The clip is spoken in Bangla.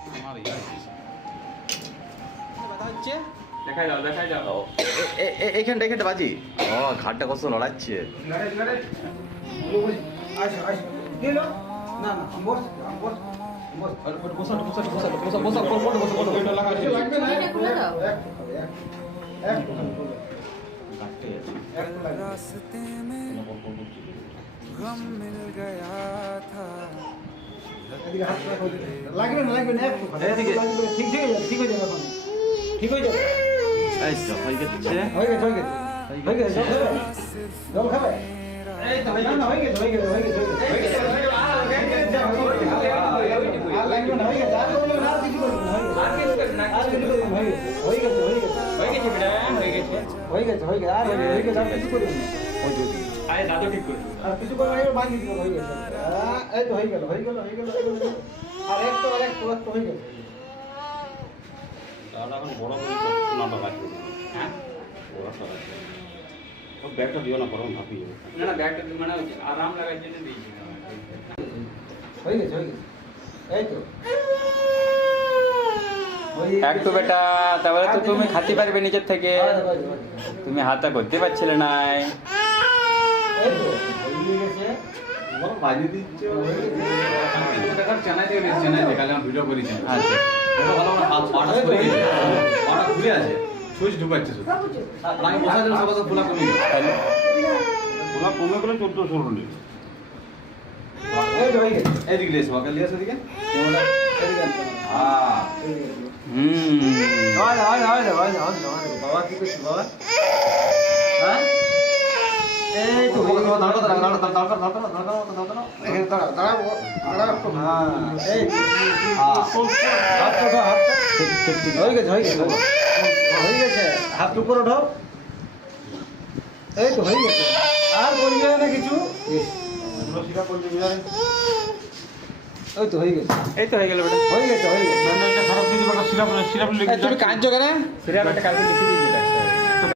আমার ইয়ে হচ্ছে দেখাই দাও এইখানটা বাজি ও ঘাটটা কত নড়াচ্ছে रास्ते में गम मिल गया था লাগবে না এদিকে। ঠিক হয়ে যাবে এখন ঠিক হয়ে যাবে এই তো হয়ে গেছে হয়ে গেছে জল খাবে এই তো হয়ে না, হয়ে গেছে আর লাগবে না, হয়ে গেছে আর করবে না, আর কিছু করবে না, আর কিছু করবে না, আর কিছু করবে না, হয়ে গেছে হয়ে গেছে বেটা হয়ে গেছে আর কিছু করবে না। আরে দাদু ঠিক করে আর কিছু করবে না, বাকি দিব, হয়ে গেছে এই তো হয়ে গেল আর একটু হয়ে গেছে তাহলে এখন বড় করে নামটা লাগবে হ্যাঁ বড়টা লাগবে ও ব্যাগটা দিও না বরং ভাবিয়ে না ব্যাগটা মানে আরাম লাগার জন্য দিয়েছি হয়ে গেছে এই তো একটু বেটা তাহলে তো তুমি খাতে পারবে নিজের থেকে এই তুমি হাতটা করতে পারছিলে না তো হয়ে গেছে বড় বাজি দিচ্ছ দেখার চেনাই দিয়ে কালে আমি ভিডিও করেছি আচ্ছা ওটা ভালো না হাত পাটা ঘুরে গেছে পাটা ঘুরে আছে সুইচ ঢুকাচ্ছে শুধু আমি বসার জন্য সবাই ফুলা কমে গেছে ফুলা কমে গেলে 14-16 নিয়ে এই তো হয়ে গেছে এদিকে এসে ওকে লিয়ে আসে এদিকে বাবা কি করছিস বাবা হ্যাঁ এই তো হয়ে গেছে এখানে দাঁড়াও হ্যাঁ এই হাতটা হয়ে গেছে হাত উপর ওঠাও এই তো হয়ে গেছে আর বলবে না কিছু ওই তো হয়ে গেছে এই তো হয়ে গেল বেটা হয়ে গেছে তুমি কাঁদছো কেন সিরিয়াল একটা কালকে লিখে দিয়েছি